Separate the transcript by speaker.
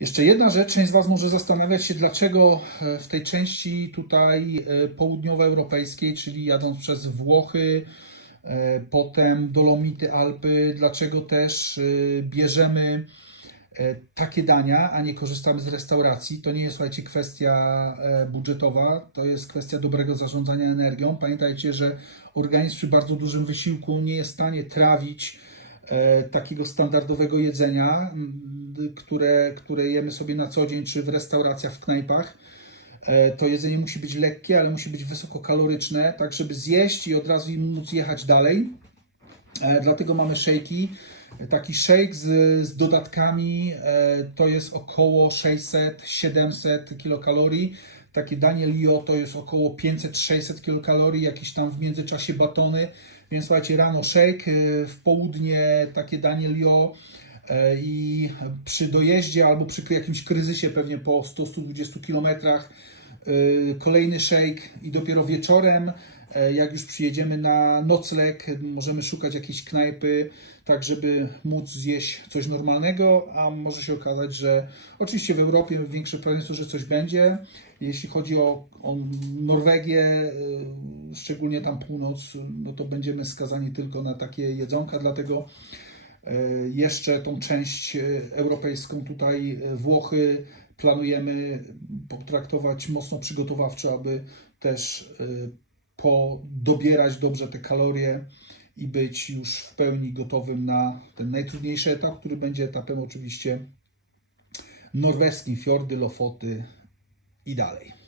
Speaker 1: Jeszcze jedna rzecz, część z Was może zastanawiać się, dlaczego e, w tej części tutaj e, południowoeuropejskiej, czyli jadąc przez Włochy, e, potem Dolomity, Alpy, dlaczego też bierzemy takie dania, a nie korzystamy z restauracji. To nie jest, słuchajcie, kwestia budżetowa, to jest kwestia dobrego zarządzania energią. Pamiętajcie, że organizm przy bardzo dużym wysiłku nie jest w stanie trawić takiego standardowego jedzenia, które, które jemy sobie na co dzień, czy w restauracjach, w knajpach. E, To jedzenie musi być lekkie, ale musi być wysokokaloryczne, tak żeby zjeść i od razu móc jechać dalej. E, Dlatego mamy szejki. Taki shake z, z dodatkami e, to jest około 600-700 kilokalorii. Takie danie Lio to jest około 500-600 kilokalorii, jakieś tam w międzyczasie batony. Więc słuchajcie, rano e, w południe takie danie Lio i przy dojeździe albo przy jakimś kryzysie pewnie po 100-120 kilometrach y, kolejny shake i dopiero wieczorem, e, jak już przyjedziemy na nocleg, możemy szukać jakiejś knajpy, tak żeby móc zjeść coś normalnego, a może się okazać, że oczywiście w Europie większe prawdopodobieństwo, że coś będzie. Jeśli chodzi o, o Norwegię, szczególnie tam północ, no to będziemy skazani tylko na takie jedzonka, dlatego E, Jeszcze tą część e, europejską tutaj e, Włochy planujemy potraktować mocno przygotowawczo, aby też e, podobierać dobrze te kalorie i być już w pełni gotowym na ten najtrudniejszy etap, który będzie etapem oczywiście norweskim, fiordy, lofoty i dalej.